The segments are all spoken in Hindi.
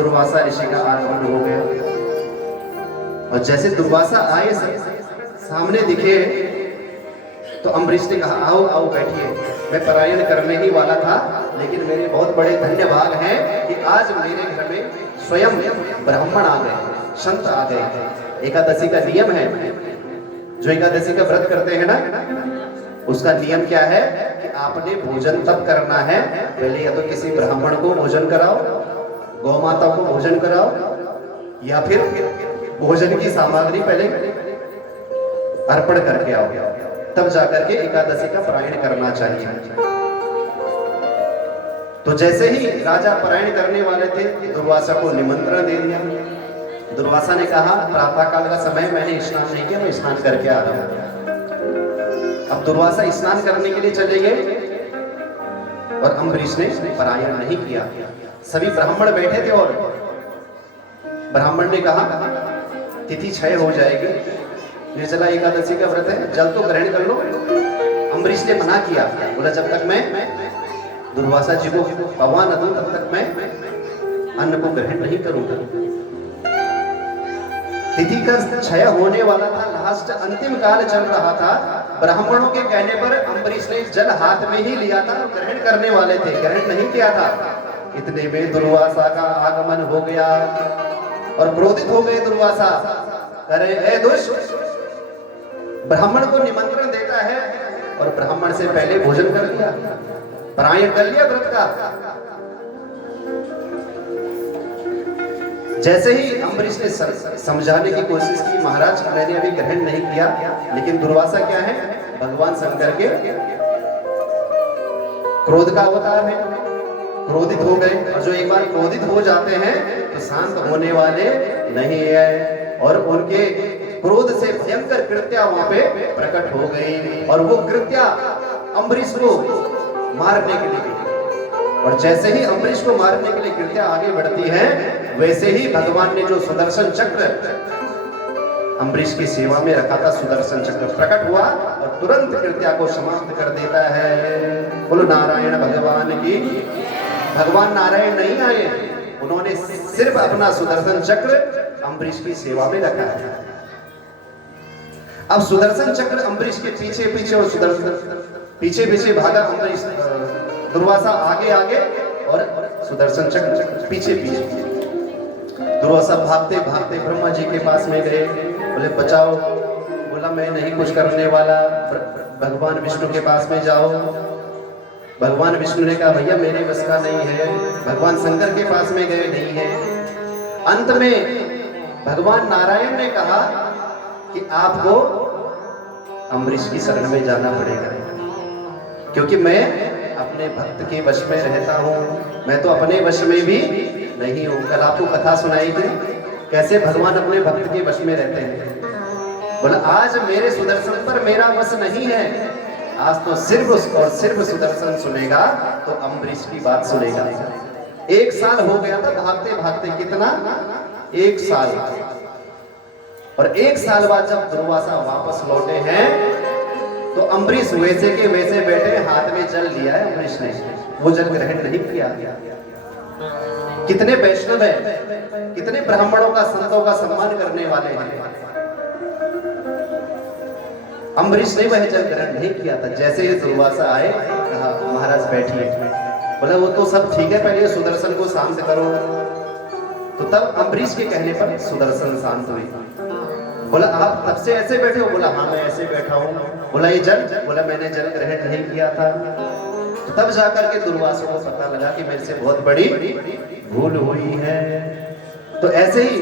दुर्वासा ऋषि का आगमन हो गया। और जैसे दुर्वासा आए सामने दिखे तो अम्बरीश ने कहा आओ आओ बैठिए, मैं पलायन करने ही वाला था, लेकिन मेरे बहुत बड़े धन्य भाग हैं कि आज मेरे घर में स्वयं ब्राह्मण आ गए, संत आ गए। एकादशी का नियम है, जो एकादशी का व्रत करते हैं ना, उसका नियम क्या है कि आपने भोजन तब करना है, पहले या तो किसी ब्राह्मण को भोजन कराओ, गौ माता को भोजन कराओ, या फिर भोजन की सामग्री पहले अर्पण करके आओ, तब जाकर के एकादशी का पारायण करना चाहिए। तो जैसे ही राजा पारायण करने वाले थे, दुर्वासा को निमंत्रण दे दिया। दुर्वासा ने कहा प्रातः काल का समय, मैंने स्नान नहीं किया, मैं स्नान करके आ रहा हूं। अब दुर्वासा स्नान करने के लिए चले गए और अम्बरीश ने पारायण नहीं किया। सभी ब्राह्मण बैठे थे और ब्राह्मण ने कहा तिथि क्षय हो जाएगी, निर्जला एकादशी का व्रत है, जल तो ग्रहण कर लो। अम्बरीश ने मना किया, बोला जब तक मैं दुर्वासा जी को पवा न दूं तब तक मैं अन्न को ग्रहण नहीं करूंगा। तिथि का क्षय होने वाला था, लास्ट अंतिम काल चल रहा था। ब्राह्मणों के कहने पर अम्बरीश ने जल हाथ में ही लिया था, ग्रहण करने वाले थे, ग्रहण नहीं किया था। इतने में दुर्वासा का आगमन हो गया और क्रोधित हो गए दुर्वासा। अरे ए दुष्ट, ब्राह्मण को निमंत्रण देता है और ब्राह्मण से पहले भोजन कर लिया, पारायण कर लिया व्रत का। जैसे ही अम्बरीश ने समझाने की कोशिश की, महाराज मैंने अभी ग्रहण नहीं किया, लेकिन दुर्वासा क्या है, भगवान शंकर के क्रोध का अवतार है, क्रोधित हो गए। और जो एक बार क्रोधित हो जाते हैं तो शांत होने वाले नहीं है, और उनके क्रोध से भयंकर कृत्या वहां पे प्रकट हो गई और वो कृत्या अम्बरीश को मारने के लिए गई। और जैसे ही अम्बरीश को मारने के लिए कृत्या आगे बढ़ती है, वैसे ही भगवान ने जो सुदर्शन चक्र अम्बरीश की सेवा में रखा था, सुदर्शन चक्र प्रकट हुआ और तुरंत कृत्या को समाप्त कर देता है। बोलो नारायण भगवान की। भगवान नारायण नहीं आए, उन्होंने सिर्फ अपना सुदर्शन चक्र अम्बरीश की सेवा में रखा है। अब सुदर्शन चक्र अम्बरीश के पीछे पीछे और सुदर्शन पीछे पीछे भागा, अम्बरीश दुर्वासा आगे आगे और सुदर्शन चक्र पीछे पीछे। दुर्वासा भागते भागते ब्रह्मा जी के पास में गए, बोले बचाओ। बोला मैं नहीं कुछ करने वाला, भगवान विष्णु के पास में जाओ। भगवान विष्णु ने कहा भैया मेरे बस का नहीं है। भगवान शंकर के पास में गए, नहीं है। अंत में भगवान नारायण ने कहा कि आपको अम्बरीश की शरण में जाना पड़ेगा, क्योंकि मैं अपने भक्त के वश में रहता हूँ, मैं तो अपने वश में भी नहीं हूँ। कल आपको कथा सुनाई थी कैसे भगवान अपने भक्त के वश में रहते हैं। बोला आज मेरे सुदर्शन पर मेरा वश नहीं है, आज तो सिर्फ और सिर्फ सुदर्शन सुनेगा तो अम्बरीश की बात सुनेगा। 1 साल हो गया था भागते भागते, कितना 1 साल। और 1 साल बाद जब दुर्वासा वापस लौटे हैं तो अम्बरीश वैसे के वैसे बैठे, हाथ में जल लिया है अम्बरीश ने, वो जल ग्रहण नहीं किया। कितने वैष्णव है, कितने ब्राह्मणों का संतों का सम्मान करने वाले हैं, अम्बरीश ने वह जल ग्रहण नहीं किया था। जैसे ही दुर्वासा आए कहा महाराज बैठिए। बोला वो तो सब ठीक है, पहले सुदर्शन को शांत करो। तो तब अम्बरीश के कहने पर सुदर्शन शांत हुई। बोला आप तब से ऐसे बैठे हो? बोला हाँ मैं ऐसे बैठा हूँ। बोला ये जल? बोला मैंने जल ग्रहण नहीं किया था। तो तब जाकर के दुर्वासा को पता लगा कि मेरे से बहुत बड़ी भूल हुई है। तो ऐसे ही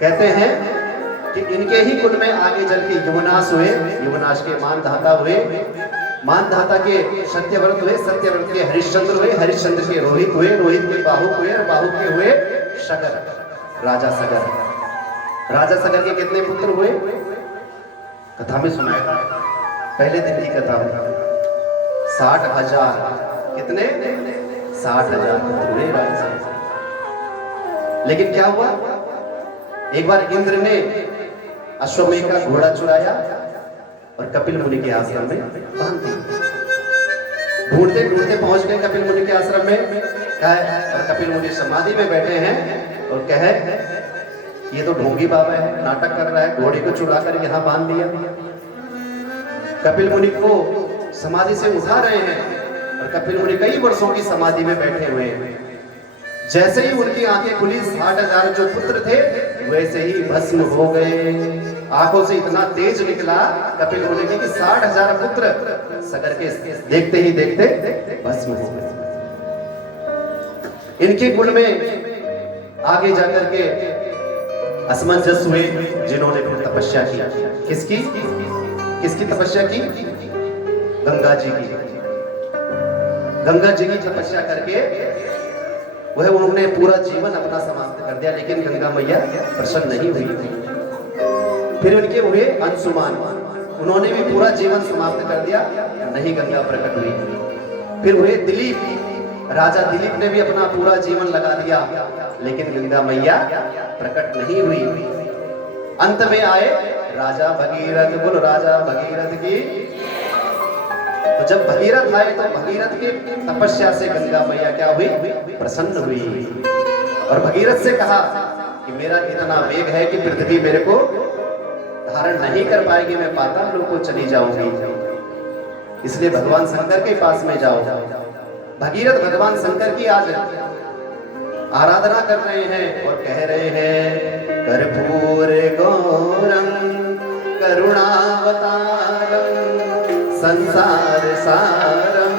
कहते हैं कि इनके ही कुल में आगे चल के युवनाश हुए, युवनाश के मानधाता हुए, मानधाता के सत्यव्रत हुए, सत्यव्रत के हरिश्चंद्र हुए, हरिश्चंद्र के रोहित हुए, रोहित के बाहुक हुए और बाहुक के हुए सगर, राजा सगर। राजा सगर के कितने पुत्र हुए? कथा में सुनाया था, पहले दिन की कथा में 60,000। कितने? 60,000 पुत्र हुए राजा सगर। लेकिन क्या हुआ, एक बार इंद्र ने अश्वमेध का घोड़ा चुराया और कपिल मुनि के आश्रम में बांध दिया। ढूंढते ढूंढते पहुंच गए कपिल मुनि के आश्रम में। कहे, और कपिल मुनि समाधि में बैठे हैं और कहे ये तो ढोंगी बाबा है, नाटक कर रहा है, घोड़े को चुराकर यहाँ बांध दिया। कपिल मुनि को समाधि से उठा रहे हैं और कपिल मुनि कई वर्षों की समाधि में बैठे हुए हैं। जैसे ही उनकी आंखें खुली 60,000 जो पुत्र थे वैसे ही भस्म हो गए। आंखों से इतना तेज निकला कपिल मुनि के कि 60,000 पुत्र सगर के देखते ही देखते भस्म हो गए। इनके कुल में आगे जाकर के असमंजस हुए जिन्होंने फिर तपस्या की। किसकी किसकी तपस्या की? गंगा जी की। गंगा जी की तपस्या करके वह उन्होंने पूरा जीवन अपना समाप्त कर दिया, लेकिन गंगा मैया प्रसन्न नहीं हुई थी। फिर उनके हुए अंशुमान, उन्होंने भी पूरा जीवन समाप्त कर दिया, नहीं गंगा प्रकट हुई। फिर हुए दिलीप, राजा दिलीप ने भी अपना पूरा जीवन लगा दिया, लेकिन गंगा मैया प्रकट नहीं हुई। अंत में आए राजा भगीरथ। बोलो राजा भगीरथ की। तो जब भगीरथ आए तो भगीरथ की तपस्या से गंगा मैया क्या हुई? प्रसन्न हुई। और भगीरथ से कहा कि मेरा इतना वेग है कि पृथ्वी मेरे को धारण नहीं कर पाएगी, मैं पाताल लोक को चली जाऊंगी, इसलिए भगवान शंकर के पास में जाओ। भगीरथ भगवान शंकर की आज आराधना कर रहे हैं और कह रहे हैं कर्पूर गौरम करुणावतारम संसार सारम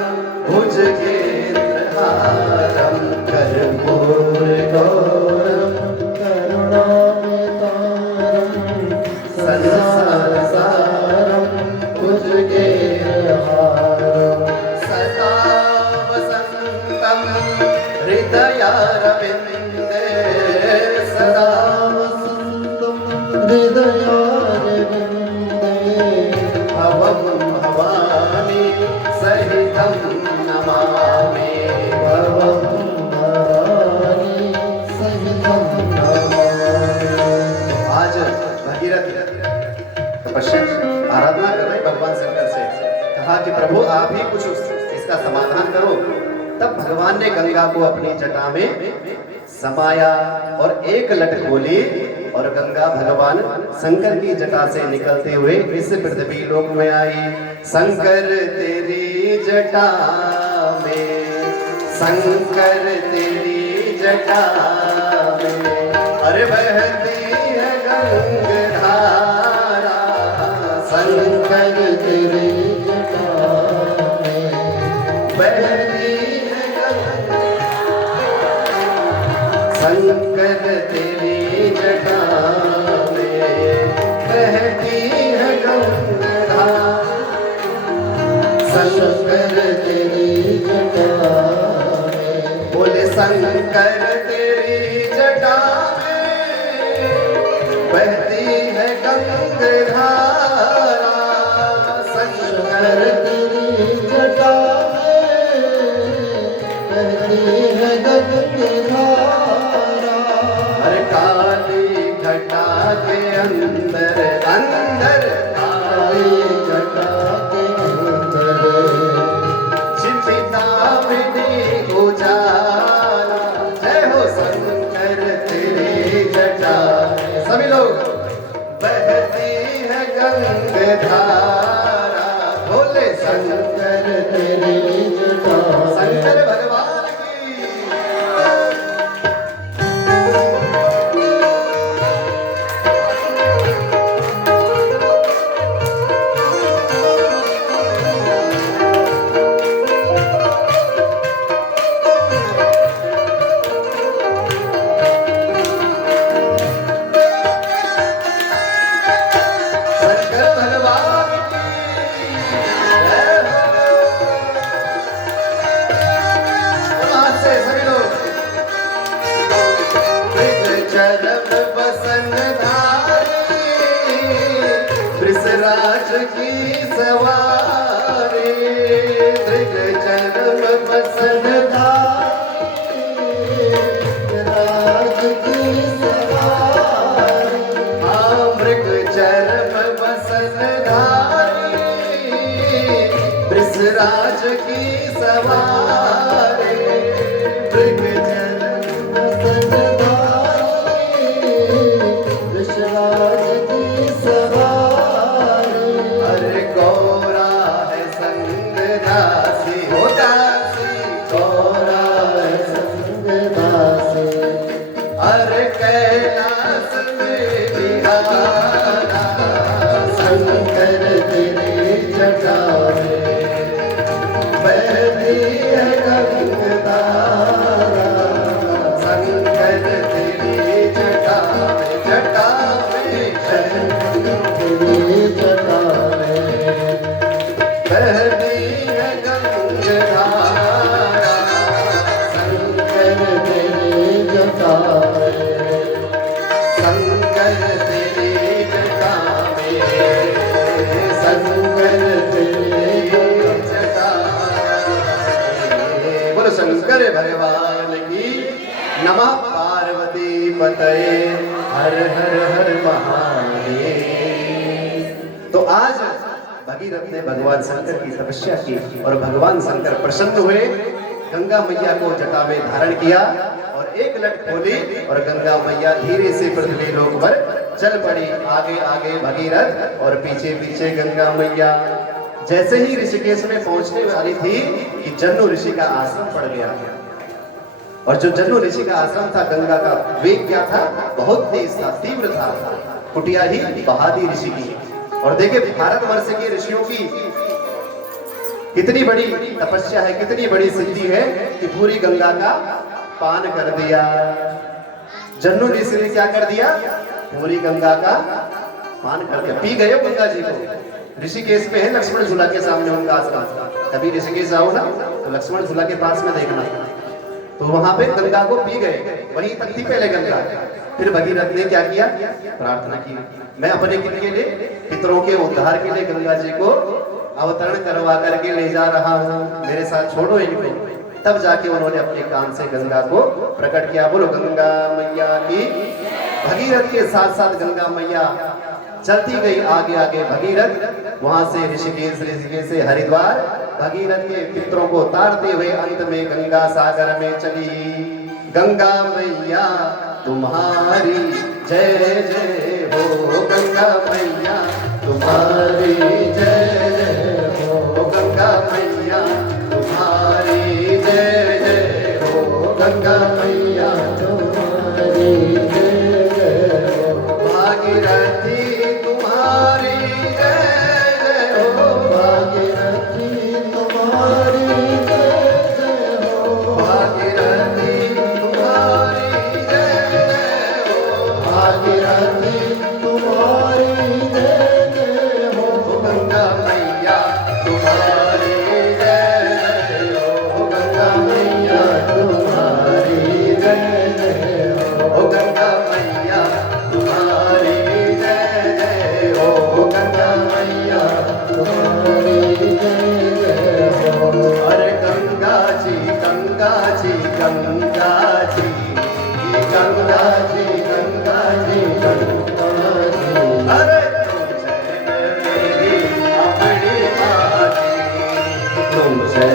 भुजगेन्द्रहारम कर्पूर गौरम करुणावतारम संसार सारम भुजगेन्द्रहारम सदा वसंतम हृदयारविंदे सदा वसंतम हृदयारविंदे भवं भवानी सहितं नमामि भवं भवानी सहितं नमामि। आज भगीरथ तपस्या आराधना कर रहे भगवान शंकर से, कहा कि प्रभु आप ही कुछ इसका समाधान करो। तब भगवान ने गंगा को अपनी जटा में समाया और एक लट खोली और गंगा भगवान शंकर की जटा से निकलते हुए इस पृथ्वी लोक में आई। शंकर तेरी जटा में, शंकर तेरी जटा में, अरे बहती है गंगाधारा, शंकर तेरी जटा में बहती है शंकर तेरी जटा में बहती है गंगा, शंकर तेरी जटा में, बोले शंकर तेरी जटा में बहती है गंगा, शंकर तेरी जटा बहती है गंगा। काली घटा के अंदर अंदर काली घटा के अंदर चिंता मिटी उजाला, जय हो शंकर तेरी जटा। सभी लोग बहती है गंगाधारा, बोले शंकर तेरी जटा। शंकर भगवान राज की सवारी, दृग चरम बसन धारी, राज की सवारी, हाँ मृग चरम बसन धारी, बृषराज की सवारी, मृग पार्वती पतये हर हर हर महादेव। तो आज भगीरथ ने भगवान शंकर की तपस्या की और भगवान शंकर प्रसन्न हुए, गंगा मैया को जटा में धारण किया और एक लट खोली और गंगा मैया धीरे से पृथ्वी लोक पर चल पड़ी। आगे आगे भगीरथ और पीछे पीछे गंगा मैया। जैसे ही ऋषिकेश में पहुंचने वाली थी कि जन्नू ऋषि का आश्रम पड़ गया, और जो जन्नू ऋषि का आश्रम था, गंगा का वेग क्या था, बहुत तेज था, तीव्र था। कुटिया ही बहा दी ऋषि की। और देखिए भारतवर्ष के ऋषियों की कितनी बड़ी तपस्या है, कितनी बड़ी सिद्धि है कि पूरी गंगा का पान कर दिया। जन्नू ऋषि ने क्या कर दिया, पूरी गंगा का पान कर दिया, पी गए गंगा जी को। ऋषिकेश में है लक्ष्मण झूला के सामने उनका आश्रम। कभी ऋषिकेश आओ ना तो लक्ष्मण झूला के पास में देखना, तो वहां पे गंगा को पी गए, वहीं तक थी पहले गंगा। फिर भगीरथ ने क्या किया, प्रार्थना की, मैं अपने के लिए, पितरों के उद्धार के लिए गंगा जी को अवतरण करवा करके ले जा रहा हूँ, मेरे साथ छोड़ो इनको। तब जाके उन्होंने अपने कान से गंगा को प्रकट किया। बोलो गंगा मैया की। भगीरथ के साथ साथ गंगा मैया चलती गई आगे आगे। भगीरथ वहां से ऋषिकेश से हरिद्वार, भगीरथ के पितरों को उतारते हुए अंत में गंगा सागर में चली। गंगा मैया तुम्हारी जय जय हो, गंगा मैया तुम्हारी जय जय हो, गंगा मैया तुम्हारी जय जय हो, गंगा मैया तुम्हारी जय जय हो, भागीरथी तुम्हारी जय जय हो, भागीरथी तुम्हारी जय जय हो, भागीरथी तुम्हारी जय जय हो, भागीरथी तुम्हारी जय जय हो, गंगा मैया तुम्हारी जय जय हो, गंगा मैया तुम्हारी जय जय हो, गंगा मैया तुम्हारी जय जय हो, गंगा मैया तुम्हारी जय जय हो। अरे गंगा जी गंगा जी गंगा जी, गंगा जी गंगा जी गंगा जी, अरे तुम जय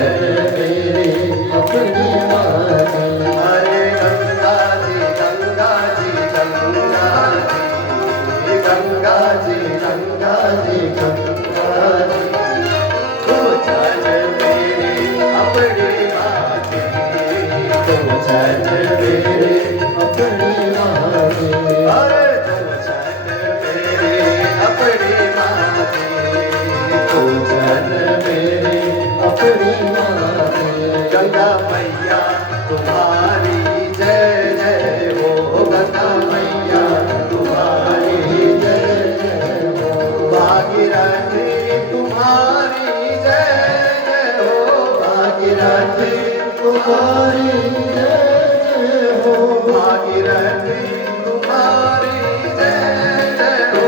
मेरी अपनी माँ जी, अरे गंगा जी गंगा जी गंगा जी, गंगा जी गंगा जी गंगा जी, तुम जय मेरी अपनी माँ जी, तुम जय मेरी अपनी माँ जी, अरे तुम जय मेरी अपनी माँ जी, तुम जय मेरी अपनी माँ जी, गंगा मैया तुम्हारी जय जय हो, गंगा मैया तुम्हारी जय जय हो, भागीरथी तुम्हारी जय जय हो, भागीरथी तुम्हारी जय जय हो, भागीरथी तुम्हारी जय जय हो,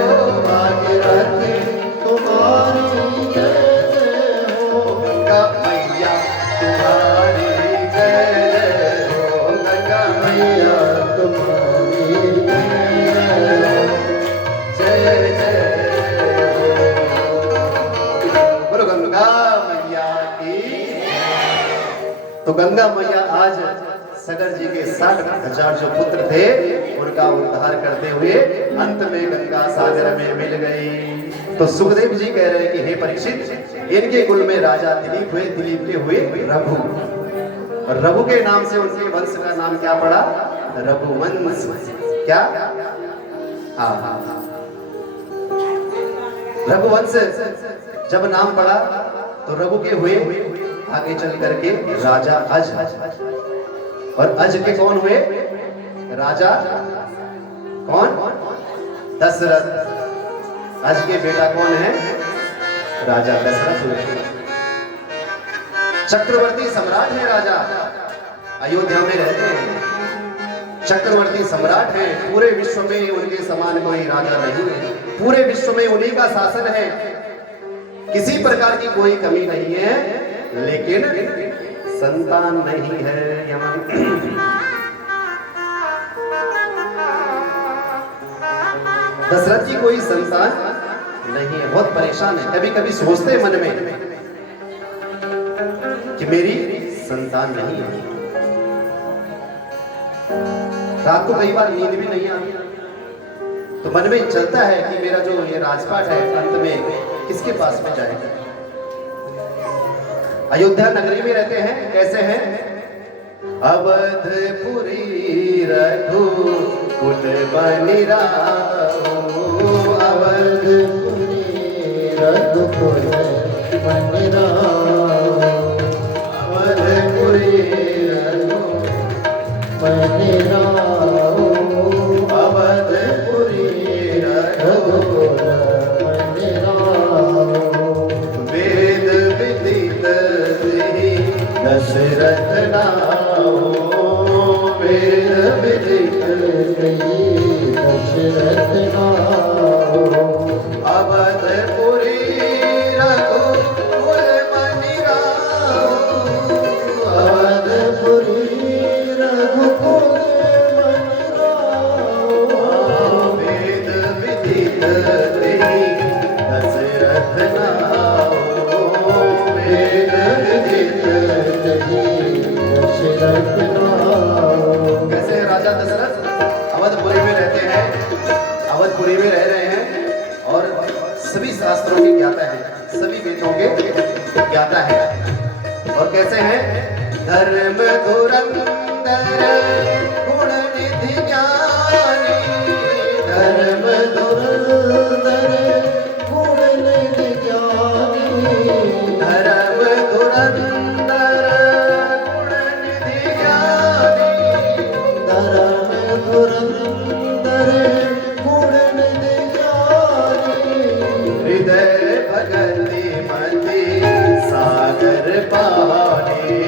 भागीरथी तुम्हारी जय जय हो, गंगा मैया तुम्हारी जय जय हो, गंगा मैया तुम्हारी जय जय हो। बोलो गंगा मैया की। तो गंगा मैया आज सगर जी के 60,000 जो पुत्र थे उनका उद्धार करते हुए अंत में गंगा सागर में मिल गई। तो सुखदेव जी कह रहे हैं कि हे परीक्षित, इनके कुल में राजा दिलीप हुए, दिलीप के हुए रघु, और रघु के नाम से उनके वंश का नाम क्या पड़ा, रघुवंश। क्या, हाँ, रघुवंश जब नाम पड़ा तो रघु के हुए आगे चल करके राजा अज, और अज के कौन हुए राजा, कौन, दशरथ। अज के बेटा कौन है, राजा दशरथ हुए। चक्रवर्ती सम्राट है राजा, अयोध्या में रहते हैं, चक्रवर्ती सम्राट है, पूरे विश्व में उनके समान कोई राजा नहीं है, पूरे विश्व में उन्हीं का शासन है, किसी प्रकार की कोई कमी नहीं है, लेकिन संतान नहीं है। दशरथ जी कोई संतान नहीं है, बहुत परेशान है। कभी कभी सोचते हैं मन में कि मेरी संतान नहीं है। रात को कई बार नींद भी नहीं आती, तो मन में चलता है कि मेरा जो ये राजपाट है अंत में किसके पास में जाएगा। अयोध्या नगरी में रहते हैं, कैसे हैं? अवधपुरी रघुकुल बनि राहो, अवधपुरी रघुकुल बनि राहो, अवधपुरी रघुकुल बनि राहो, अवधपुरी रघुकुल बनि राहो। वेद विदित दशरथ नाओ, वेद विदित दशरथ नाओ, अवधपुरी रघुकुल बनि राहो, अवधपुरी रघुकुल बनि राहो। वेद विदित दशरथ नाओ, वेद विदित दशरथ नाओ। कैसे है राजा दशरथ? अवधपुरी में रहते हैं, अवधपुरी में रह रहे हैं और सभी शास्त्रों की ज्ञाता है, सभी वेदों के ज्ञाता है। और कैसे हैं? धर्म धुरंधर गुण निधि ज्ञानी, धर्म धुरंधर गुण निधि ज्ञानी, धर्म धुरंधर गुण निधि ज्ञानी, धर्म धुरंधर गुण निधि ज्ञानी। हृदय भगति मति सागर पानी,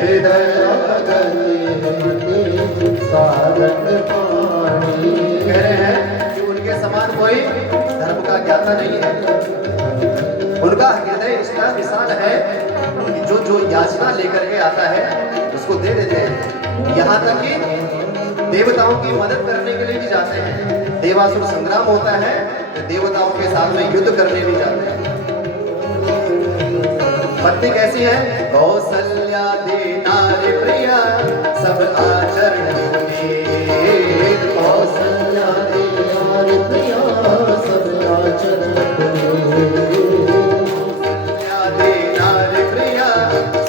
हृदय भगति मति सागर पानी। कह रहे हैं कि उनके समान कोई धर्म का ज्ञाता नहीं है। उनका हृदय इतना विशाल है कि जो जो याचना लेकर के आता है उसको दे देते हैं। यहाँ तक कि देवताओं की मदद करने के लिए भी जाते हैं। देवासुर संग्राम होता है तो देवताओं के साथ में युद्ध करने भी जाते हैं। पत्नी कैसी है? कौसल्या दे नारी प्रिया सब आचरण पुनीत, कौसल्या दे नारी प्रिया सब आचरण पुनीत, कौसल्या दे नारी प्रिया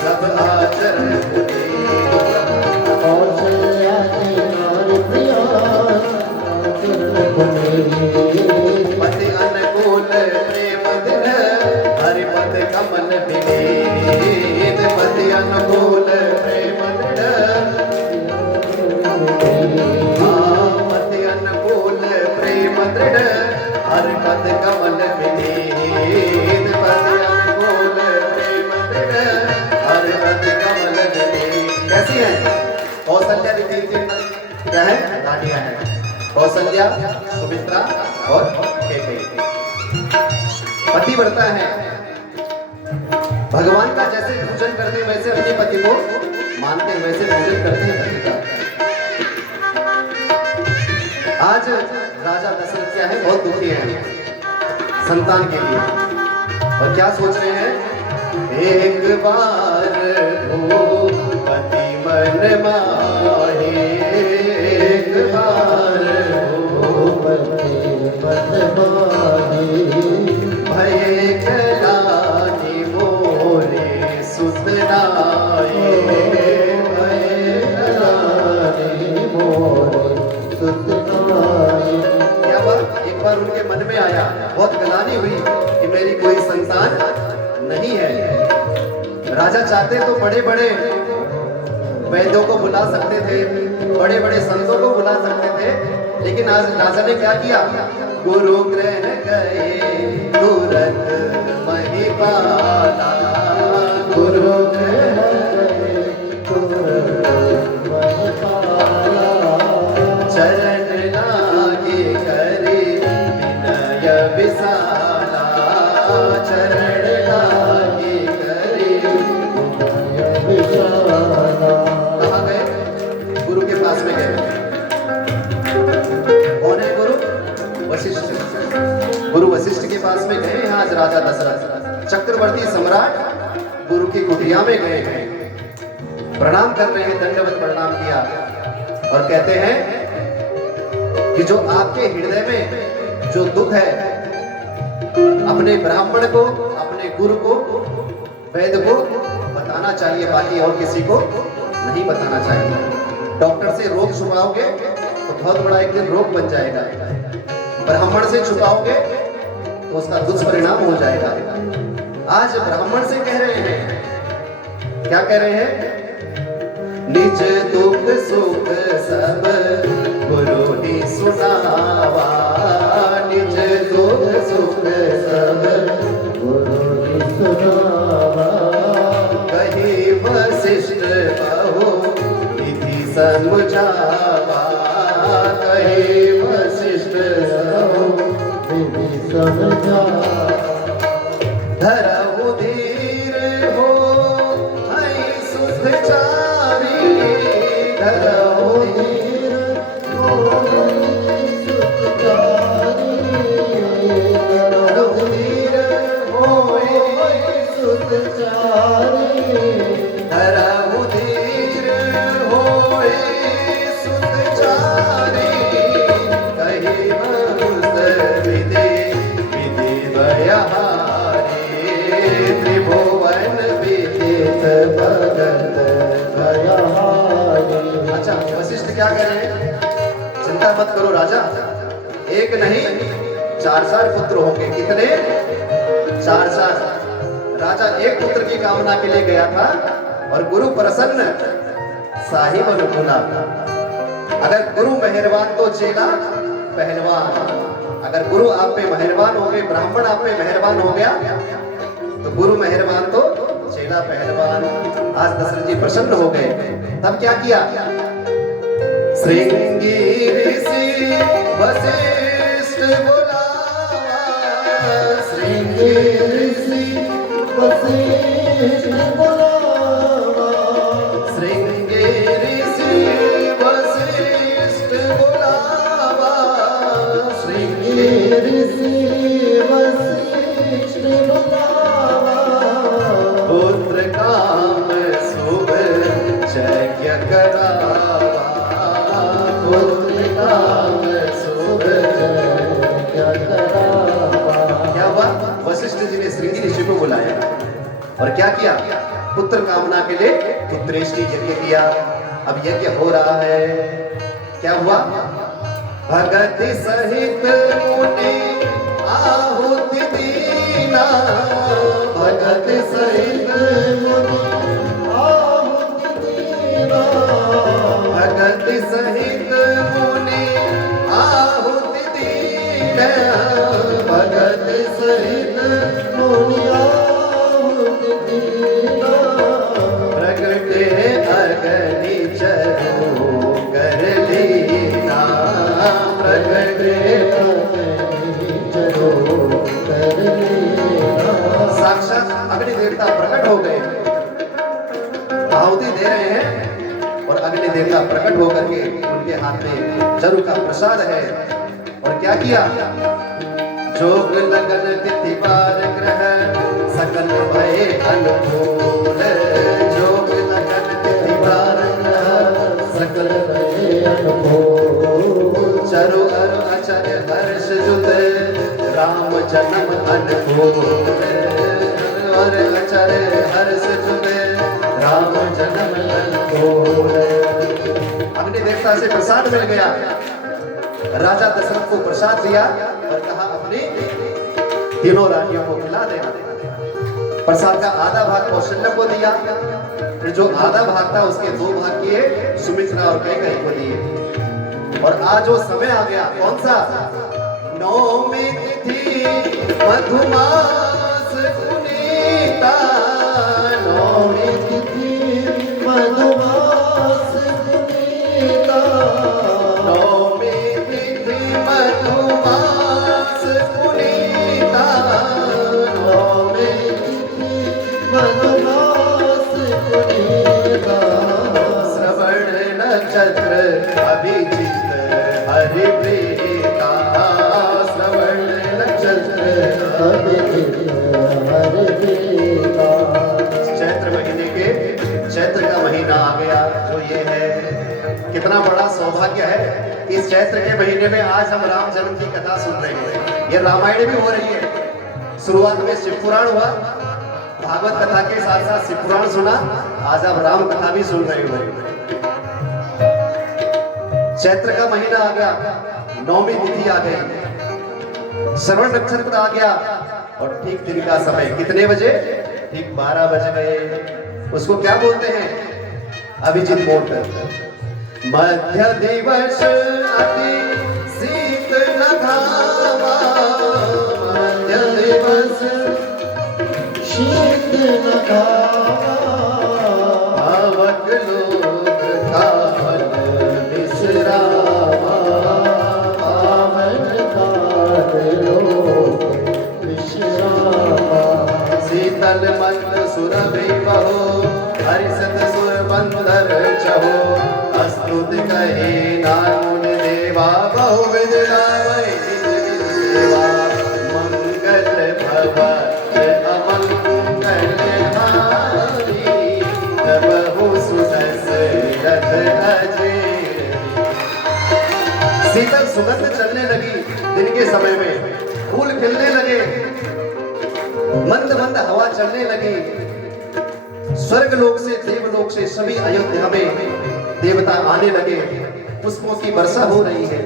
सब आचरण पुनीत, कौसल्या दे नारी प्रिया आचरण पुनीत। पति अनुकूल प्रेम दृढ़ हरिपद कमल विनीत, पति अनुकूल प्रेम दृढ़, पति अनुकूल प्रेम दृढ़ हरिपद कमल विनीत, पति अनुकूल प्रेम दृढ़ हरिपद कमल विनीत। कैसी है? कौशल्या की तीन क्या है? रानियां हैं, कौशल्या, सुमित्रा और कैकेयी। पति बढ़ता है, भगवान का जैसे पूजन करते हैं वैसे अपने पति को मानते हैं, वैसे पूजन करते हैं पति का। आज राजा दशरथ क्या है? बहुत दुखी है संतान के लिए। और क्या सोच रहे हैं? एक बार भूपति मन माहे, एक बार भूपति मन माहे, भय कलानि मोरे सुतनाए, भय कलानि मोरे सुतनाए। क्या बात? एक बार उनके मन में आया, बहुत गलानी हुई कि मेरी कोई संतान नहीं है। राजा चाहते तो बड़े बड़े वैद्यों को बुला सकते थे, बड़े बड़े संतों को बुला सकते थे, लेकिन आज राजा ने क्या किया? गुरु ग्रह गए तुरंत महिपाला, गुरु ग्रह गए तुरंत महिपाला, चरण लागे करे विनय विशाला, चरण लागे करे विनय विशाला। कहाँ गए? गुरु के पास में गए। कौन है गुरु? वशिष्ठ पास में गए हैं आज राजा दशरथ, चक्रवर्ती सम्राट गुरु की कुटिया में गए हैं, प्रणाम कर रहे हैं, दंडवत प्रणाम किया और कहते हैं कि जो आपके हृदय में जो दुख है अपने ब्राह्मण को, अपने गुरु को, वैद को बताना चाहिए, बाकी और किसी को नहीं बताना चाहिए। डॉक्टर से रोग छुपाओगे तो बहुत बड़ा एक दिन रोग बन जाएगा, ब्राह्मण से छुपाओगे तो उसका दुष्परिणाम हो जाएगा। आज ब्राह्मण से कह रहे हैं, क्या कह रहे हैं? निज दुख सुख सब गुरु ही सुनावा, निज दुख सुख सब गुरु ही सुनावा, कही वशिष्ठ बहु विधि समझावा, कही वशिष्ठ बहु विधि समझावा, धरहु धीर हो हई सुख चारी, धरहु धीर हो हई सुख चारी, धरहु धीर हो हई सुख चारी, धरहु धीर हो हई सुख चारी, कही बहुस विधि विधि भयहारी, त्रिभुवन विदित भगत भयहारी। अच्छा, वशिष्ठ क्या कह रहे हैं? चिंता मत करो राजा, एक नहीं 4 पुत्र होंगे। कितने? 4। राजा एक पुत्र की कामना के लिए गया था और गुरु प्रसन्न, साहिब अनुकूला। अगर गुरु मेहरबान तो चेला पहलवान, अगर गुरु आप पे मेहरबान हो गए, ब्राह्मण आप पे मेहरबान हो गया तो गुरु मेहरबान तो चेला पहलवान। आज दशरथ जी प्रसन्न हो गए, तब क्या किया? श्रृंगी ऋषि वशिष्ठ बुलावा, श्रृंगी ऋषि वशिष्ठ बुलावा, श्रृंगी ऋषि वशिष्ठ बुलावा, श्रृंगी ऋषि वशिष्ठ बुलावा, पुत्र काम शुभ यज्ञ करावा, पुत्र काम शुभ यज्ञ करावा। क्या हुआ? वशिष्ठ जी ने श्रृंगी ऋषि को बुलाया और क्या किया? पुत्र कामना के लिए पुत्रेष्टि यज्ञ किया। अब यज्ञ हो रहा है, क्या हुआ? भगत सहित मुनि आहुति दीना, भगत सहित मुनि आहुति दीना, भगत सहित मुनि आहुति दीना, भगत सहित मुनि आहुति दीना, प्रगटे अग्नि चरु कर लीना, प्रगटे अग्नि चरु कर लीना। साक्षात अग्नि देवता प्रकट हो गए, आहुति दे रहे हैं और अग्नि देवता प्रकट होकर के उनके हाथ में चरु का प्रसाद है। और क्या किया? जोग लगन तिथि बार ग्रह सकल भय अनुकूल, जोग लगन तिथि बार ग्रह सकल भय अनुकूल, चरु अरु अचर हर्ष जुत राम जन्म अनुकूल, अर अचर हर्ष जुत राम जन्म अनुकूल। अग्नि देवता से प्रसाद मिल गया, राजा दशरथ को प्रसाद दिया और कहा अपनी तीनों रानियों को खिला देना। प्रसाद का आधा भाग कौशल्या को दिया, फिर जो आधा भाग था उसके 2 भाग किए सुमित्रा और कैकेयी को दिए। और आज वो समय आ गया, कौन सा? नौमी तिथि मधुमास पुनीता, नौमी तिथि मधुमास पुनीता, नौमी तिथि मधुमास पुनीता, नौमी तिथि मधुमास पुनीता, श्रवण नक्षत्र अभिजित हरि प्रीता, श्रवण नक्षत्र है इस चैत्र के महीने में आज हम राम जन्म की कथा सुन रहे हैं। ये रामायण भी हो रही है। शुरुआत में शिव पुराण हुआ, भागवत कथा के साथ साथ शिव पुराण सुना, आज आप राम कथा भी सुन रहे हो। चैत्र का महीना आ गया, नौवीं तिथि आ गई, श्रवण नक्षत्र आ गया और ठीक दिन का समय कितने बजे? ठीक 12 बज गए। उसको क्या बोलते हैं? अभिजीत मुहूर्त। मध्य दिवस अति शीतल धावा, मध्य दिवस शीतल धावा, भावक लोग काल विश्रामा, पावन काल लोग विश्रामा। शीतल मंद सुरभि बहो, हरिषद सुर बंदर चहो, अस्तुत कहे नामुन देवा, बहुविध लावै देवा। मंगल भवत अमंगल हारी, तबहु सुदशरथ अजेरी। शीतल सुगंध चलने लगी दिन के समय में, फूल खिलने लगे, मंद मंद हवा चलने लगी। स्वर्ग लोक से देवलोक से सभी अयोध्या में देवता आने लगे, पुष्पों की वर्षा हो रही है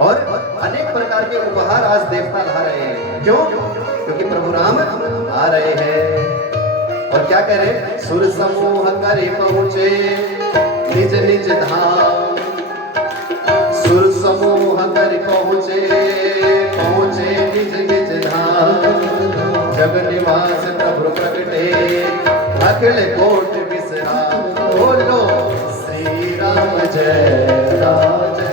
और अनेक प्रकार के उपहार आज देवता ला रहे हैं। क्यों? क्योंकि प्रभु राम आ रहे हैं। और क्या करें? सुर समूह करे पहुंचे निज निज धाम, सुर समूह कर पहुंचे निज निज धाम। जग निवास प्रभु प्रगटे, अखिल कोट विश्राम। बोलो श्री राम जय राम, जय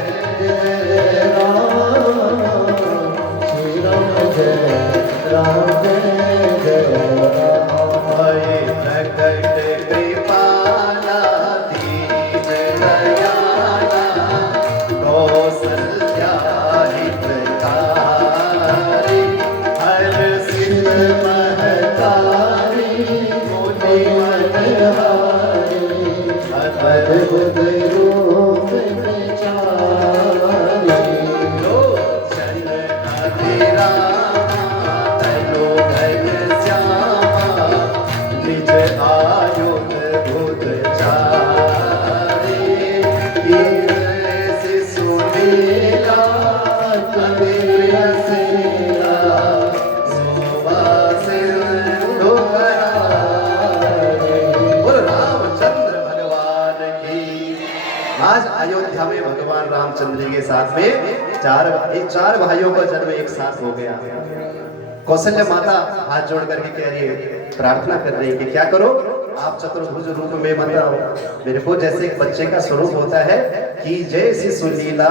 राम, श्री राम जय राम, जय राम। प्रकट कृपाला दीन दयाला, कौसल्या हितकारी, हर सिद्ध महतारी, मुनि मनहारी, अद्भुत रूप विचारी। लोचन अभिरामा, तनु घन श्यामा, निज आयुध भुज चारी। शिशु लीला कबीर सीला, आज अयोध्या में भगवान रामचंद्र के साथ में चार भाइयों का जन्म एक साथ हो गया। कौशल्या माता हाथ जोड़ करके कह रही है, प्रार्थना कर रही है कि क्या करो, आप चतुर्भुज रूप में मत आओ, मेरे को जैसे एक बच्चे का स्वरूप होता है कि जैसी सुनीला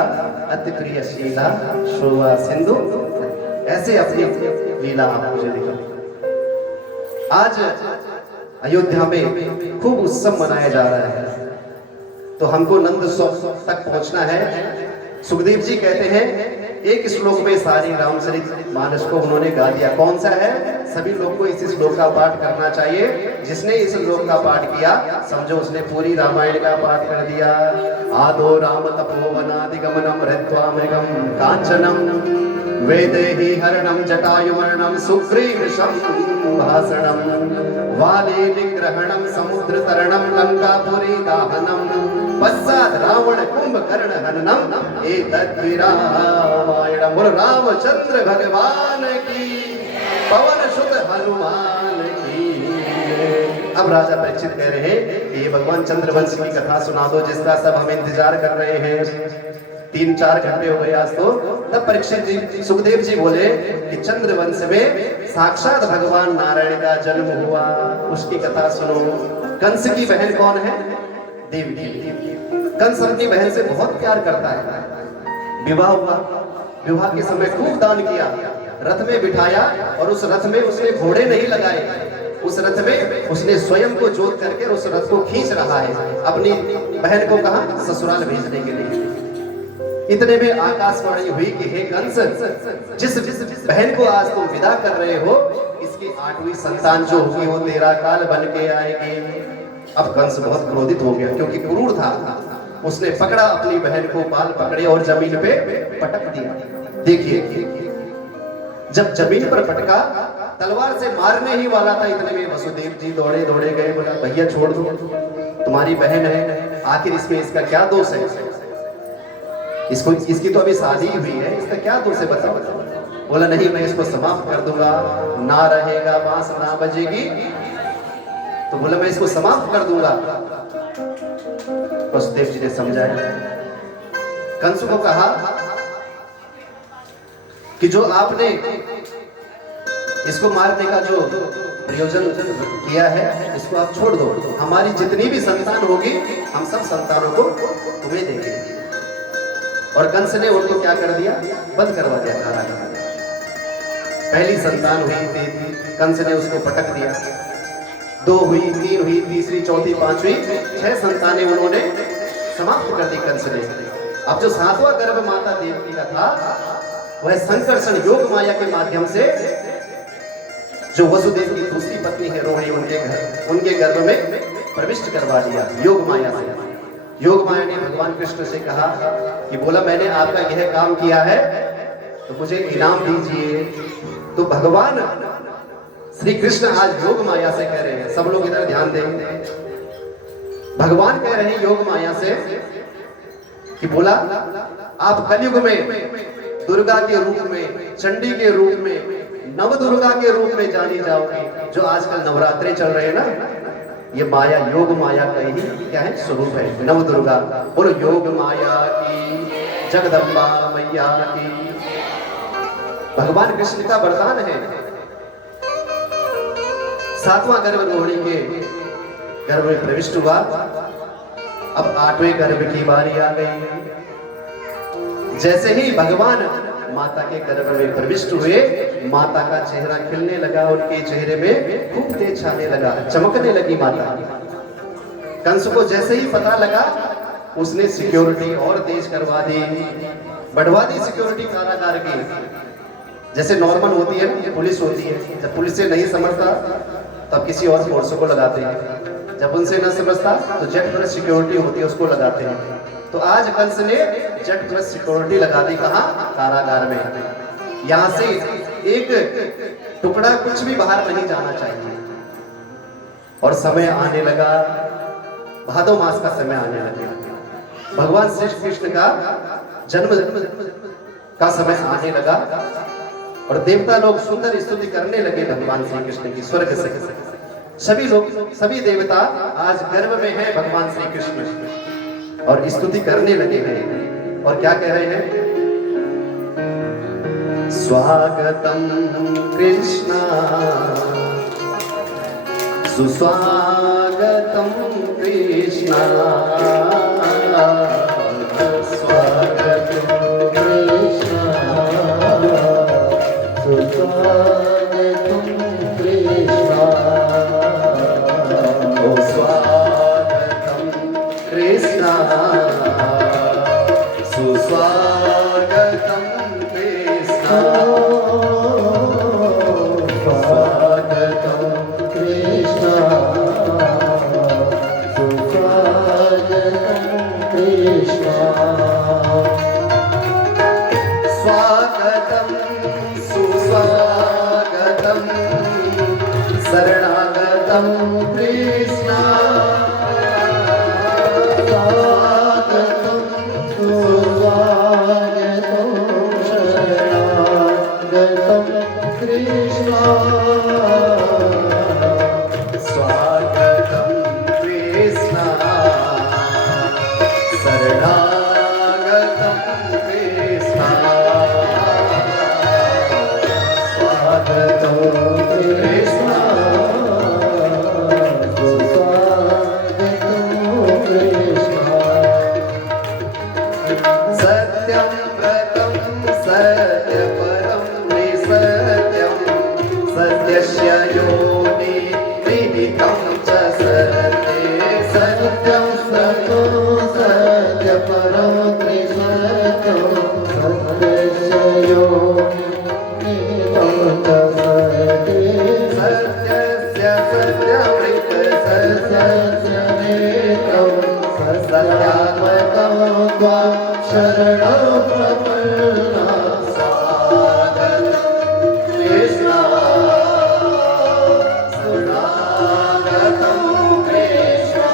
अति प्रियशीला शोभा सिंधु, ऐसे अपनी लीला आप मुझे दिखाओ। आज अयोध्या में खूब उत्सव मनाया जा रहा है, तो हमको नंद तक पहुंचना है। सुखदेव जी कहते हैं एक श्लोक में सारी रामचरित मानस को उन्होंने गा दिया। कौन सा है? सभी लोग को इस श्लोक का पाठ करना चाहिए। जिसने इस श्लोक का पाठ किया समझो उसने पूरी रामायण का पाठ कर दिया। आदो राम तपोवनादिगमनम हृत्वा मृगम कांचनम, वेदेहि हरणम जटायुमरणम सुग्रीवशम भाषणम, वाली निग्रहणम समुद्र तरणम लंकापुरी दाहनम, पश्चात रावण कुंभकर्ण हननम, एतद्विरामायणम। बोलो रामचंद्र भगवान की, पवन सुत हनुमान की। अब राजा परीक्षित कह रहे हैं ये भगवान चंद्रवंश की कथा सुना दो, जिसका सब हम इंतजार कर रहे हैं। 3-4 घंटे हो गए आज तो। तब परीक्षित जी सुखदेव जी बोले कि चंद्रवंश में साक्षात भगवान नारायण का जन्म हुआ, उसकी कथा सुनो। कंस की बहन कौन है? देवकी। कंस अपनी बहन से बहुत प्यार करता है। विवाह हुआ, विवाह के समय खूब दान किया, रथ में बिठाया और उस रथ में उसने घोड़े नहीं लगाए, उस रथ में उसने स्वयं को जोत करके उस रथ को खींच रहा है अपनी बहन को कहा ससुराल भेजने के लिए। इतने में आकाशवाणी हुई कि हे कंस, जिस बहन को आज तुम विदा कर रहे हो इसकी 8वीं संतान जो होगी वो तेरा काल बन के आएगी। अब कंस बहुत क्रोधित हो गया क्योंकि क्रूर था, उसने पकड़ा अपनी बहन को, बाल पकड़े और जमीन पे पटक दिया। देखिए, जब जमीन पर पटका, तलवार से मारने ही वाला था, इतने में वसुदेव जी दौड़े दौड़े गए, बोला भैया छोड़ दो, तुम्हारी बहन है, आखिर इसमें इसका क्या दोष है, इसको, इसकी तो अभी शादी हुई है, इसका क्या दोष है बताओ। बोला नहीं, मैं इसको समाप्त कर दूंगा, ना रहेगा बांस ना बजेगी, तो बोला मैं इसको समाप्त कर दूंगा। वसुदेव जी ने समझाया, कंस को कहा कि जो आपने इसको मारने का जो प्रयोजन किया है, इसको आप छोड़ दो, हमारी जितनी भी संतान होगी हम सब संतानों को तुम्हें देंगे। और कंस ने उनको क्या कर दिया, बंद करवा दिया कारागार। पहली संतान हुई थी, कंस ने उसको पटक दिया, 2 हुई, 3 हुई, तीसरी, चौथी, 5 हुई, 6 संतानें उन्होंने समाप्त कर दी कंस ने। अब जो 7वां गर्भ माता देवकी का था, वह संकर्षण योग माया के माध्यम से जो वसुदेव की दूसरी पत्नी है रोहिणी, उनके गर्भ में प्रविष्ट करवा दिया योग माया से। योग माया ने भगवान कृष्ण से कहा कि बोला मैंने आपका यह काम किया है तो मुझे इनाम दीजिए। तो भगवान श्री कृष्ण आज योग माया से कह रहे हैं, सब लोग इधर ध्यान देंगे, भगवान कह रहे हैं योग माया से कि बोला आप कलयुग में दुर्गा के रूप में, चंडी के रूप में, नव दुर्गा के रूप में जानी जाओगी। जो आजकल नवरात्रे चल रहे हैं ना, ये माया, योग माया का ही क्या है, स्वरूप है, नव दुर्गा। बोलो योग माया की, जगदम्बा मैया की। भगवान कृष्ण का वरदान है। 7वां गर्भ रोहिणी के गर्भ में प्रविष्ट हुआ। अब 8वें गर्भ की बारी आ गई। जैसे ही भगवान माता के गर्भ में प्रविष्ट हुए, माता का चेहरा खिलने लगा, उनके चेहरे में खूब तेज छाने लगा, चमकने लगी माता। कंस को जैसे ही पता लगा, उसने सिक्योरिटी और तेज करवा दी, बढ़वा दी सिक्योरिटी कारागार की। जैसे नॉर्मल होती है ना, पुलिस होती है, जब पुलिस से नहीं समझता तब किसी और फोर्स को लगाते हैं, जब उनसे न समझता तो जेट प्लस सिक्योरिटी होती है उसको लगाते हैं। तो आज कंस ने जेट प्लस सिक्योरिटी लगा दी, कहां, कारागार में। यहां से एक टुकड़ा कुछ भी बाहर नहीं जाना चाहिए। और समय आने लगा, भादो मास का समय आने लगा, भगवान श्री कृष्ण का जन्म का समय आने लगा और देवता लोग सुंदर स्तुति करने लगे भगवान श्री कृष्ण की स्वर्ग से। सभी लोग, सभी देवता आज गर्भ में है भगवान श्री कृष्ण और स्तुति करने लगे हैं। और क्या कह रहे हैं, स्वागतम कृष्णा सुस्वागतम कृष्णा, स्वागतम कृष्णा सुस्वागतम कृष्णा, ओ स्वागतम कृष्णा सुस्वागतम कृष्णा, स्वागतम कृष्णा सुस्वागतम कृष्णा, स्वागतम सुस्वागतम शरणागतम कृष्णा, स्वागतम सुस्वागतम शरणागतम कृष्णा, स्वागतम कृष्णा शरणागतम कृष्णा, स्वागतम कृष्णा सुस्वागतम कृष्णा, सत्यं व्रतं सत्यपरं निसत्यं, सत्यस्य योनि निहितं च सत्ये, सत्यं व्रतं सत्यपरं निसत्यं, सत्यस्य योनि निहितं च सत्ये, सत्यस्य सत्यमृत सत्यस्य नेत्रं सत्यात्मकं त्वां शरणं प्रपन्ना स्वागतं कृष्ण स्वागतं कृष्ण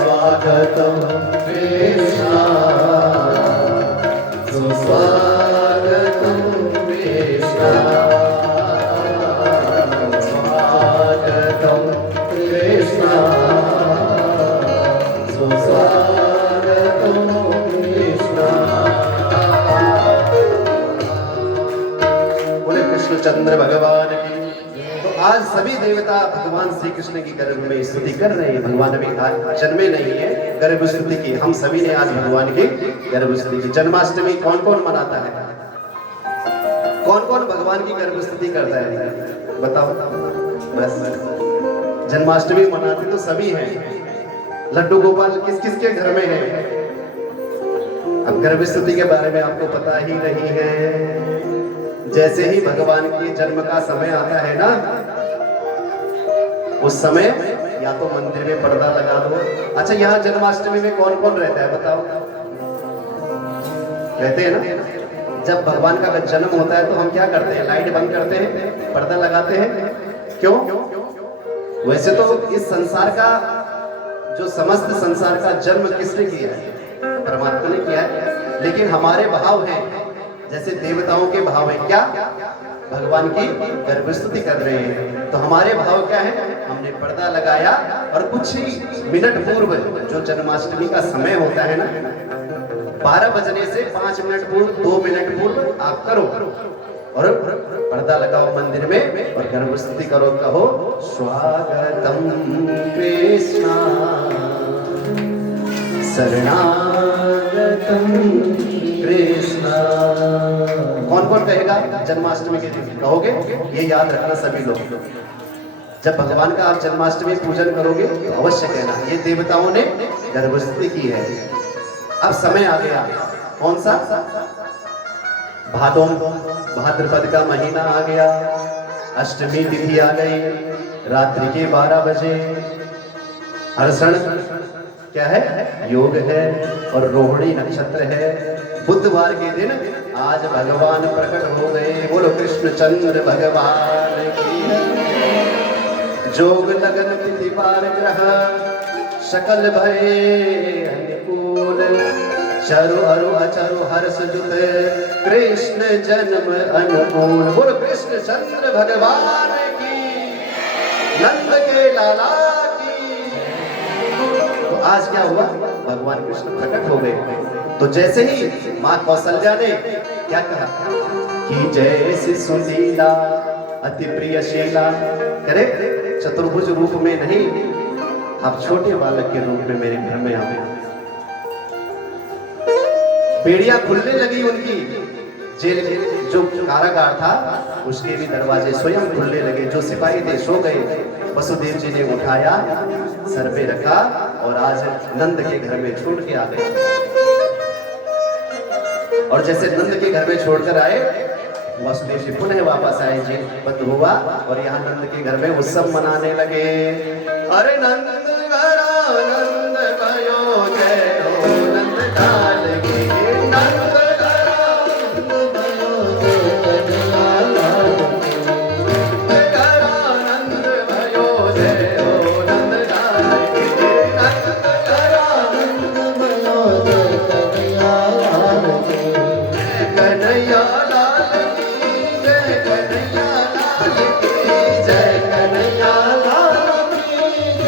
स्वागतं कृष्ण सुस्वागतं कृष्ण स्वागतं कृष्ण सुस्वागतं कृष्ण। बोले कृष्णचंद्र भगवान की। तो आज सभी देवता भगवान श्री कृष्ण की गर्भ में स्तुति कर रहे हैं। भगवान अभी जन्मे नहीं है, गर्भ स्तुति की हम सभी ने आज भगवान की गर्भ स्तुति की। जन्माष्टमी कौन कौन मनाता है? कौन कौन भगवान की गर्भ स्तुति करता है? बताओ। बस जन्माष्टमी मनाते तो सभी हैं। लड्डू गोपाल किस किस के घर में है? अब गर्भ स्तुति के बारे में आपको पता ही नहीं है। जैसे ही भगवान के जन्म का समय आता है ना, उस समय या तो मंदिर में पर्दा लगा दो। अच्छा, यहाँ जन्माष्टमी में कौन कौन रहता है बताओ? रहते हैं ना। जब भगवान का जन्म होता है तो हम क्या करते हैं? लाइट बंद करते हैं, पर्दा लगाते हैं। क्यों? वैसे तो इस संसार का जो समस्त संसार का जन्म किसने किया है? परमात्मा ने किया है। लेकिन हमारे भाव हैं, जैसे देवताओं के भाव है क्या? भगवान की गर्भ स्तुति कर रहे हैं। तो हमारे भाव क्या है? हमने पर्दा लगाया और कुछ ही मिनट पूर्व जो जन्माष्टमी का समय होता है ना, 12 बजने से 5 मिनट पूर्व, 2 मिनट पूर्व आप करो और पर्दा लगाओ मंदिर में और गर्भ स्तुति करो। कहो स्वागतम कृष्ण शरणागतम कृष्ण। कौन कौन कहेगा जन्माष्टमी के दिन? कहोगे? ये याद रखना सभी लोग। जब भगवान का आप जन्माष्टमी पूजन करोगे तो अवश्य कहना ये देवताओं ने गर्भ स्तुति की है। अब समय आ गया, कौन सा? भाद्रपद का महीना आ गया, अष्टमी तिथि आ गई, रात्रि के 12 बजे। हर्षण क्या है? योग है और रोहिणी नक्षत्र है। बुधवार के दिन आज भगवान प्रकट हो गए। बोलो कृष्णचंद्र भगवान की। जोग लगन तिथि पार ग्रह सकल भय अनुकूल, चरु अरु अचरु हर्ष जुत कृष्ण जन्म अनुकूल। बोलो कृष्णचंद्र भगवान की, नंद के लाला की। तो आज क्या हुआ? भगवान कृष्ण प्रकट हो गए। तो जैसे ही माँ कौशल्या ने क्या कहा कि जैसे सुशीला अति प्रियशीला करे, चतुर्भुज रूप में नहीं, आप छोटे बालक के रूप में मेरे घर में आए। बेड़ियां खुलने लगी उनकी। जेल जो कारागार था उसके भी दरवाजे स्वयं खुलने लगे। जो सिपाही थे सो गए, वसुदेव जी ने उठाया, सर पे रखा और आज नंद के घर में छोड़ के आ गए। और जैसे नंद के घर में छोड़कर आए, वसुदेव जी पुनः वापस आए, जेल बंद हुआ और यहाँ नंद के घर में उत्सव मनाने लगे। अरे नंद घरा नंद भयो जय हो नंद लाल की, नंद घरा नंद भयो जय कन्हैया लाल की, घरा नंद भयो जय हो नंद लाल की, नंद घरा नंद भयो जय कन्हैया लाल की, कन्हैया लाल की, जय कन्हैया लाल की, जय कन्हैया लाल की,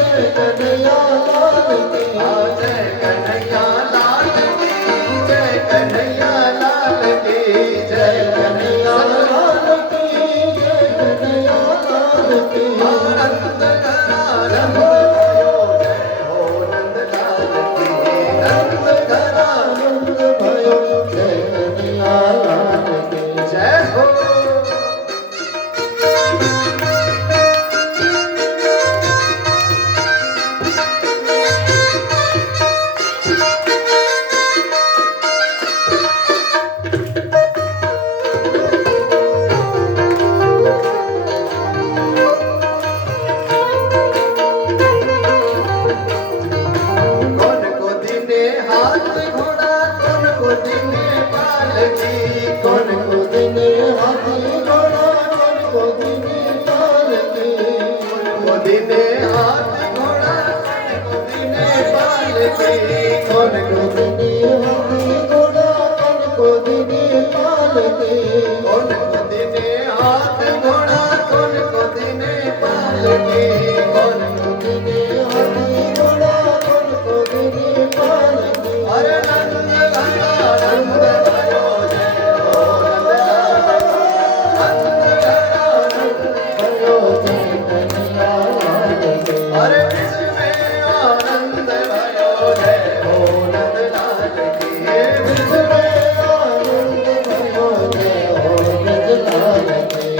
जय कन्हैया लाल की, जय कन्हैया लाल की, जय कन्हैया लाल की, जय कन्हैया लाल की, जय कन्हैया लाल की। नंद घरा नंद भयो जय हो नंद लाल की, नंद घरा नंद भयो जय कन्हैया लाल की, जय हो। लाल की कौन को दिने हाथी घोड़ा कौन को दिने पाल की को दिने हाथी घोड़ा को दिने पाल की कौन को दिने हाथी घोड़ा कौन को दिने पाल की कौन को दिने हाथी घोड़ा कौन को दिने पाल की कौन को दिने हाथी घोड़ा कौन को दिने पाल की अरे नंद घना नंद भयो जय हो नंद भयो जय कन्हैया लाल की अरे इसमें आनंद भयो जय हो नंद लाल की इसमें आनंद भयो जय हो ब्रज लाल की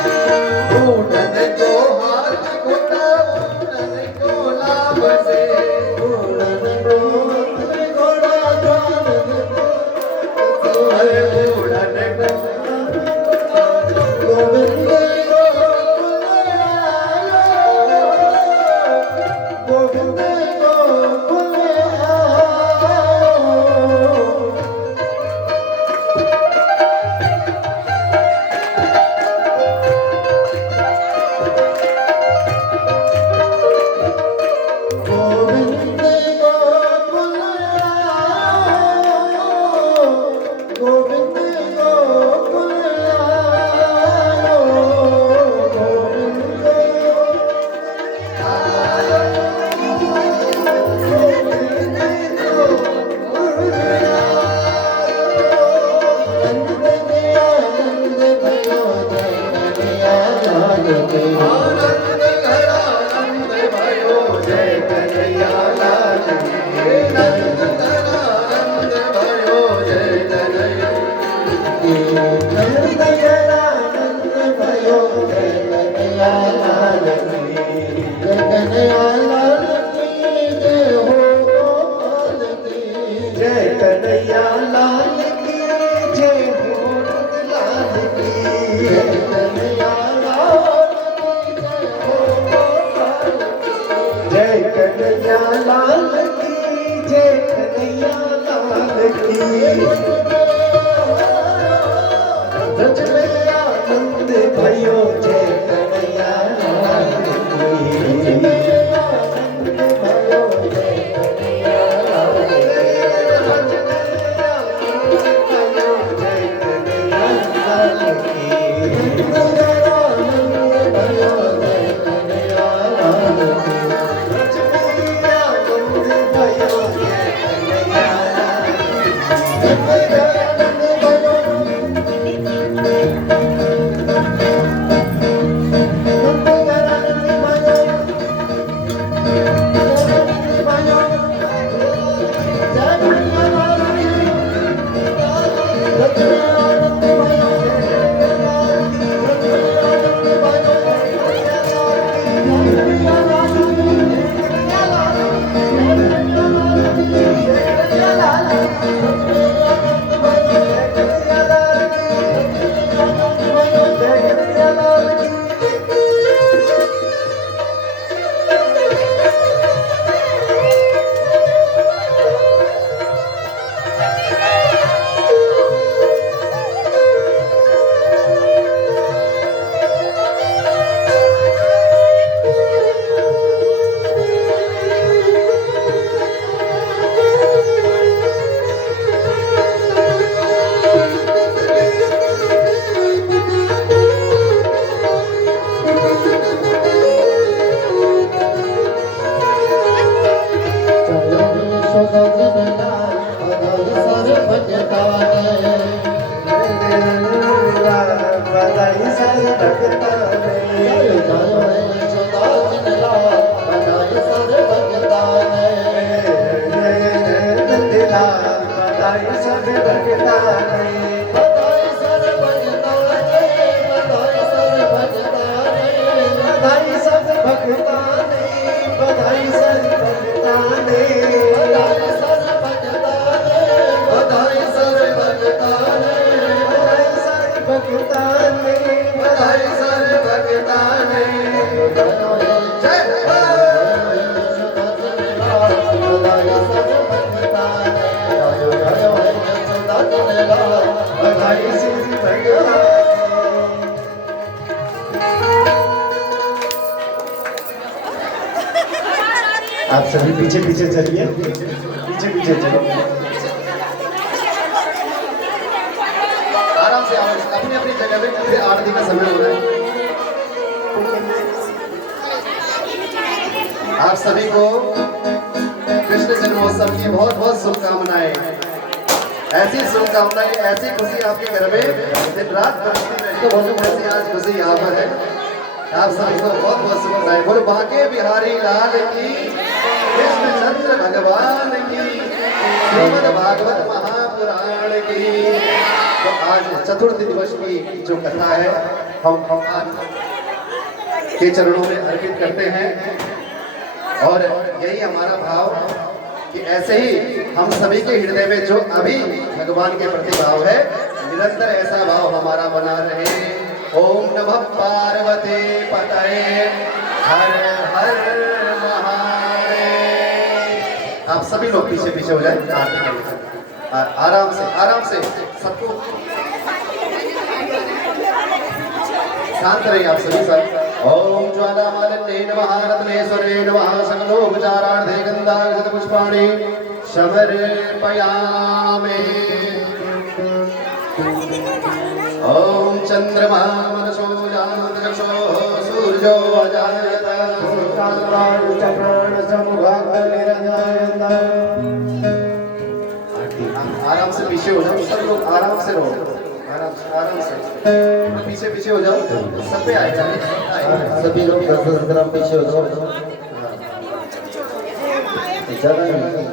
पूनन को हाथ घोड़ा पूनन को लाभ से पूरन को घोड़ा ज्वालन को अरे पूनन को गोविंद गोकुल आयो गोविंद गोकुल आयो गोविंद गोकुल आयो गोविंद गोकुल आयो गोविंद आनंद भयो जय कन्हैया लाल की आनंद घरा आनंद भयो जय कन्हैया लाल की नंद घरा आनंद भयो जय कन्हैया नंद आनंद भयो जय कन्हैया लाल की जय कन्हैया लाल की जय हो गोपाल की जय कन्हैया लाल की जय हो लाल की जय कन्हैया लाल की जय हो गोपाल की जय कन्हैया लाल की जय कन्हैया लाल की ब्रज में आनंद भयो जय आप सभी पीछे पीछे चलिए, पीछे पीछे चलिए। आराम से अपनी अपनी जगह पे, फिर आरती का समय हो रहा है। आप सभी को कृष्ण जन्मोत्सव की बहुत बहुत शुभकामनाएं। ऐसी शुभकामनाएं, ऐसी खुशी आपके घर में दिन रात बरसती रहे, जैसी आज खुशी यहाँ पर है। आप सभी को बहुत बहुत शुभकामनाएं। बोलो बांके बिहारी लाल की, कृष्णचंद्र भगवान की, श्रीमद् भागवत महापुराण की। तो आज चतुर्थ दिवस की जो कथा है, हम भगवान के चरणों में अर्पित करते हैं। और यही हमारा भाव कि ऐसे ही हम सभी के हृदय में जो अभी भगवान के प्रति भाव है, निरंतर ऐसा भाव हमारा बना रहे। ओम नमः पार्वती पतये हर हर महादेव। आप सभी लोग पीछे पीछे हो जाए, आरती के लिए आराम से सबको शांत रहिए आप सभी सब। ओम ज्वालामालिन्ये नमः रत्नेश्वरे नमः सकलोपचारार्थे गन्धाक्षत पुष्पाणि समर्पयामि। ओम चंद्रमा मनसो जातचक्षुः सूर्यो अजायत आराम से पीछे हो जाओ सब लोग, आराम से रहो, आराम से पीछे पीछे हो जाओ, सब पे आएगा। सभी लोग 10 ग्राम पीछे हो जाओ। ज्यादा नहीं।